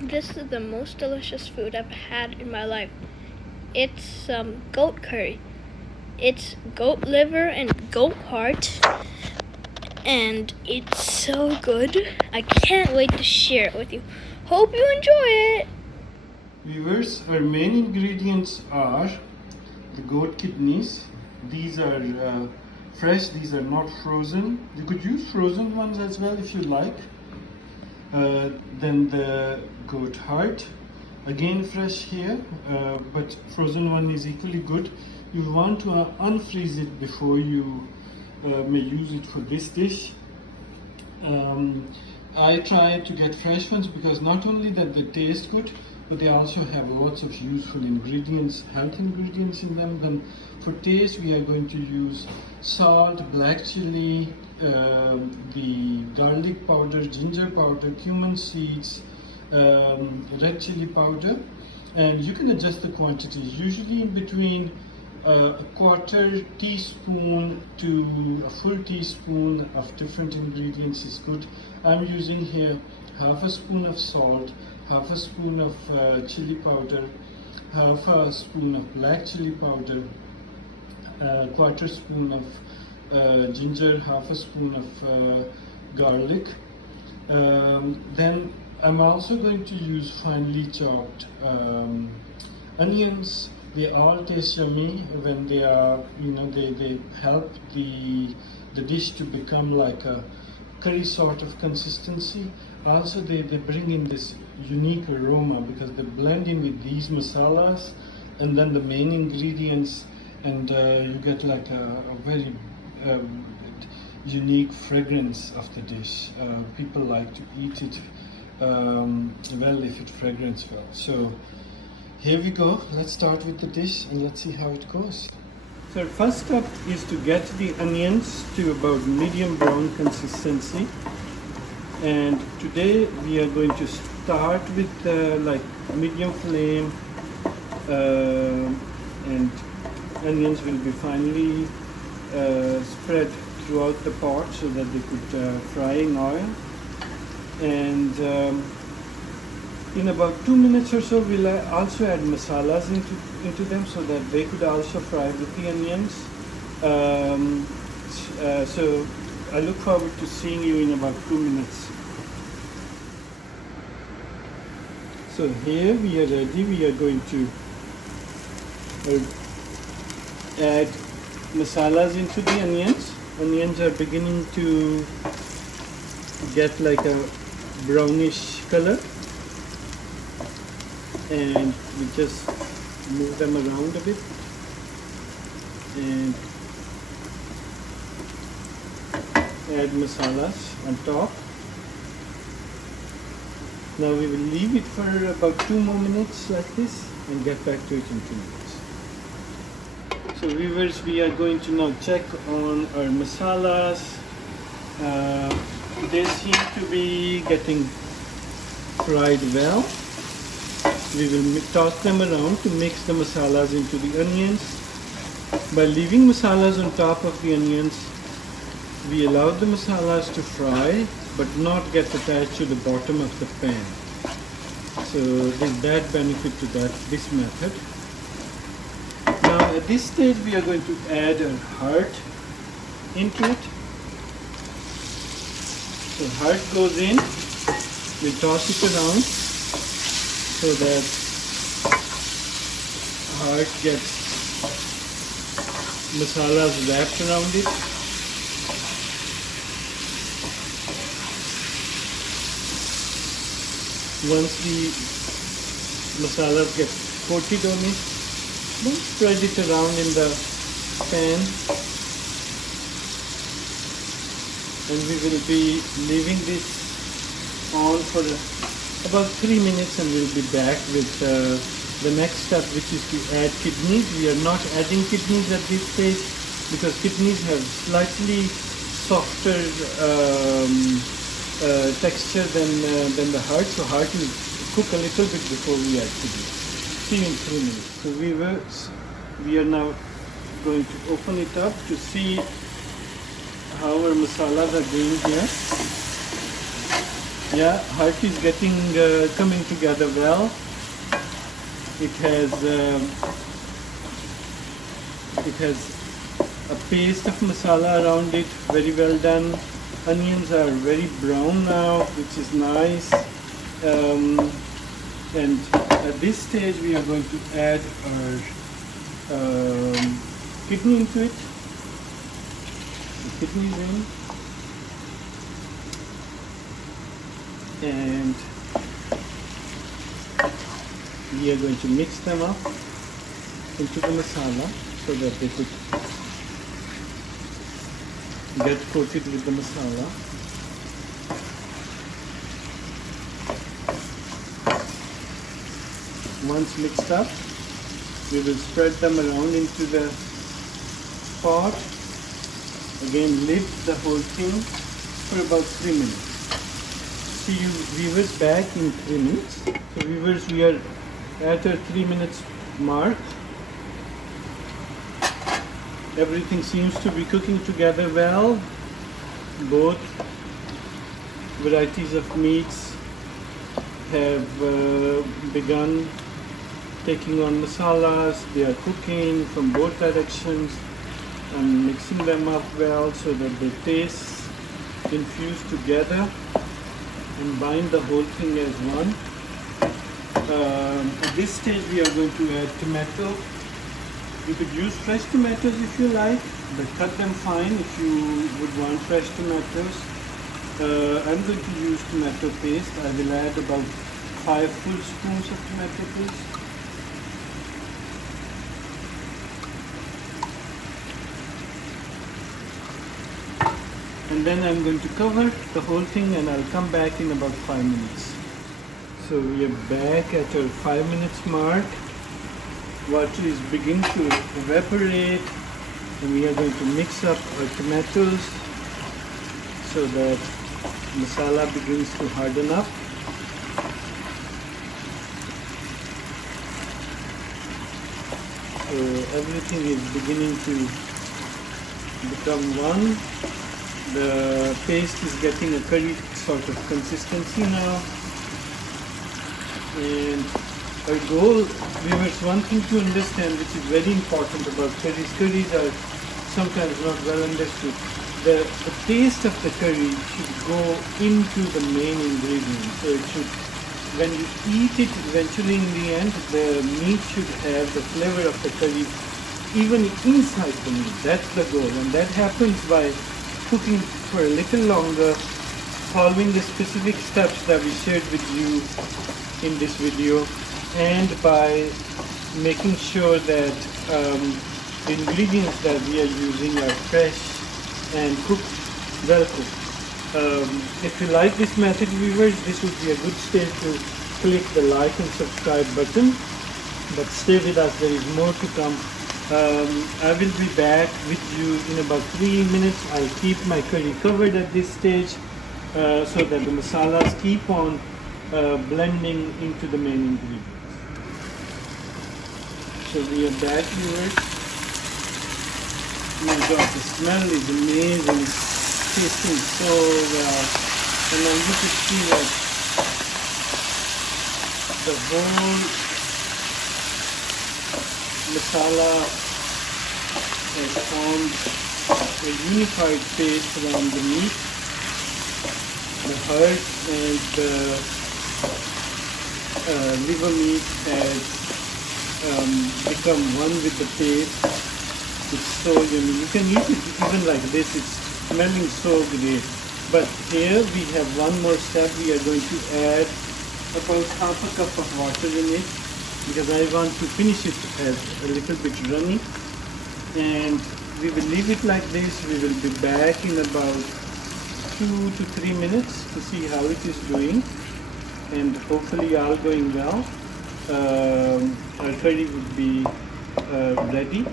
This is the most delicious food I've had in my life. It's goat curry. It's goat liver and goat heart, and it's so good. I can't wait to share it with you. Hope you enjoy it. Viewers, our main ingredients are the goat kidneys. These are fresh, these are not frozen. You could use frozen ones as well if you like. Then the goat heart, again fresh here, but frozen one is equally good. You want to unfreeze it before you may use it for this dish. I try to get fresh ones because not only that they taste good, but they also have lots of useful ingredients, health ingredients in them. Then for taste, we are going to use salt, black chili, the garlic powder, ginger powder, cumin seeds, red chili powder, and you can adjust the quantities. Usually in between a quarter teaspoon to a full teaspoon of different ingredients is good. I'm using here half a spoon of salt, half a spoon of chili powder, half a spoon of black chili powder, a quarter spoon of ginger, half a spoon of garlic. Then I'm also going to use finely chopped onions. They all taste yummy when they are, they help the dish to become like a curry sort of consistency. Also, they bring in this unique aroma because they blend in with these masalas and then the main ingredients, and you get like a very unique fragrance of the dish. People like to eat it well if it fragrances well. So here we go. Let's start with the dish and let's see how it goes. So first step is to get the onions to about medium brown consistency. And today we are going to start with like medium flame, and onions will be finely spread throughout the pot so that they could fry in oil. And in about 2 minutes or so, we'll also add masalas into them so that they could also fry with the onions. So I look forward to seeing you in about 2 minutes. So here we are ready. We are going to add masalas into the onions. Onions are beginning to get like a brownish color, and we just move them around a bit and add masalas on top. Now we will leave it for about 2 more minutes like this and get back to it in 2 minutes. So viewers, we are going to now check on our masalas. They seem to be getting fried well. We will toss them around to mix the masalas into the onions. By leaving masalas on top of the onions, we allow the masalas to fry but not get attached to the bottom of the pan. So there's that benefit to this method. Now at this stage we are going to add a heart into it. So heart goes in, we toss it around so that heart gets masalas wrapped around it. Once the masalas get coated on it, spread it around in the pan, and we will be leaving this on for about 3 minutes, and we'll be back with the next step, which is to add kidneys. We are not adding kidneys at this stage because kidneys have slightly softer texture than the heart, so heart will cook a little bit before we add kidneys. See you in 3 minutes. So we are now going to open it up to see how our masalas are doing here. Yeah, heart is getting coming together well. It has a paste of masala around it, very well done. Onions are very brown now, which is nice. And at this stage, we are going to add our kidney into it. The kidneys in. And we are going to mix them up into the masala so that they could get coated with the masala. Once mixed up, we will spread them around into the pot. Again, lid the whole thing for about 3 minutes. See you viewers back in 3 minutes. So viewers, we are at our 3 minutes mark. Everything seems to be cooking together well. Both varieties of meats have begun taking on masalas. They are cooking from both directions. I'm mixing them up well so that the tastes infuse together and bind the whole thing as one. At this stage we are going to add tomato. You could use fresh tomatoes if you like, but cut them fine if you would want fresh tomatoes. I'm going to use tomato paste. I will add about 5 full spoons of tomato paste. And then I'm going to cover the whole thing and I'll come back in about 5 minutes. So we are back at our 5 minutes mark. Water is beginning to evaporate and we are going to mix up our tomatoes so that masala begins to harden up. So everything is beginning to become one. The paste is getting a curry sort of consistency now. And our goal, viewers, one thing to understand which is very important about curries. Curries are sometimes not well understood. The taste of the curry should go into the main ingredient. So it should, when you eat it eventually in the end, the meat should have the flavor of the curry even inside the meat. That's the goal. And that happens by cooking for a little longer, following the specific steps that we shared with you in this video, and by making sure that the ingredients that we are using are fresh and cooked, well cooked. If you like this method, viewers, this would be a good stage to click the like and subscribe button. But stay with us, there is more to come. I will be back with you in about 3 minutes. I'll keep my curry covered at this stage so that the masalas keep on blending into the main ingredients. So we are back, viewers. Oh my God, the smell is amazing. It's tasting so well. And now you can see that the whole masala has formed a unified paste around the meat. The heart and the liver meat has become one with the paste. It's so yummy. You can eat it even like this. It's smelling so great. But here we have one more step. We are going to add about half a cup of water in it, because I want to finish it as a little bit runny. And we will leave it like this. We will be back in about 2 to 3 minutes to see how it is doing, and hopefully all going well. Our curry would be ready.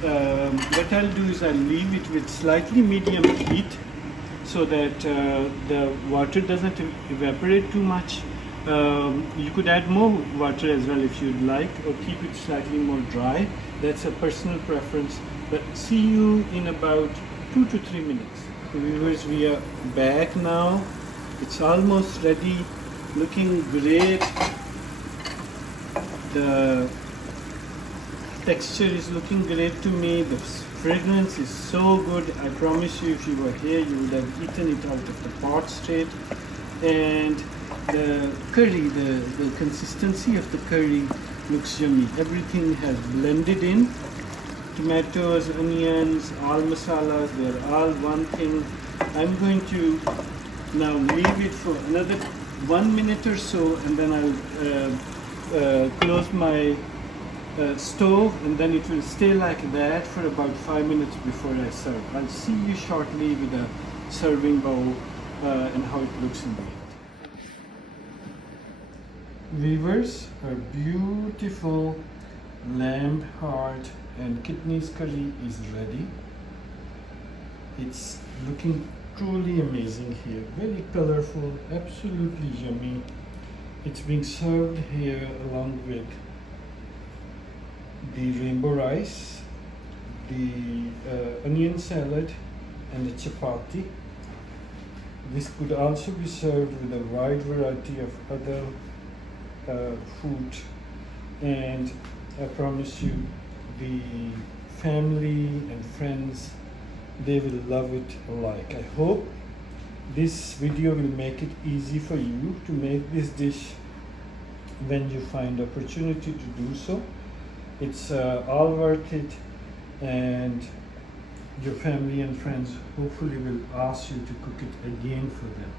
What I'll do is I'll leave it with slightly medium heat so that the water doesn't evaporate too much. You could add more water as well if you'd like, or keep it slightly more dry. That's a personal preference. But see you in about 2 to 3 minutes. So viewers, we are back now It's almost ready, looking great. The texture is looking great to me. The fragrance is so good. I promise you, if you were here, you would have eaten it out of the pot straight. And the curry, the consistency of the curry looks yummy. Everything has blended in. Tomatoes, onions, all masalas, they're all one thing. I'm going to now leave it for another 1 minute or so, and then I'll close my stove, and then it will stay like that for about 5 minutes before I serve. I'll see you shortly with a serving bowl and how it looks in the end. Viewers, our beautiful lamb heart and kidneys curry is ready. It's looking truly amazing here, very colorful, absolutely yummy. It's being served here along with the rainbow rice, the onion salad, and the chapati. This could also be served with a wide variety of other food, and I promise you, the family and friends, they will love it alike. I hope this video will make it easy for you to make this dish when you find opportunity to do so. It's all worth it, and your family and friends hopefully will ask you to cook it again for them.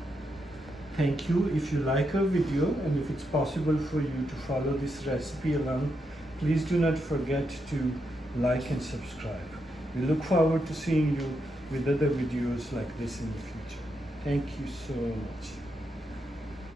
Thank you. If you like our video, and if it's possible for you to follow this recipe along, please do not forget to like and subscribe. We look forward to seeing you with other videos like this in the future. Thank you so much.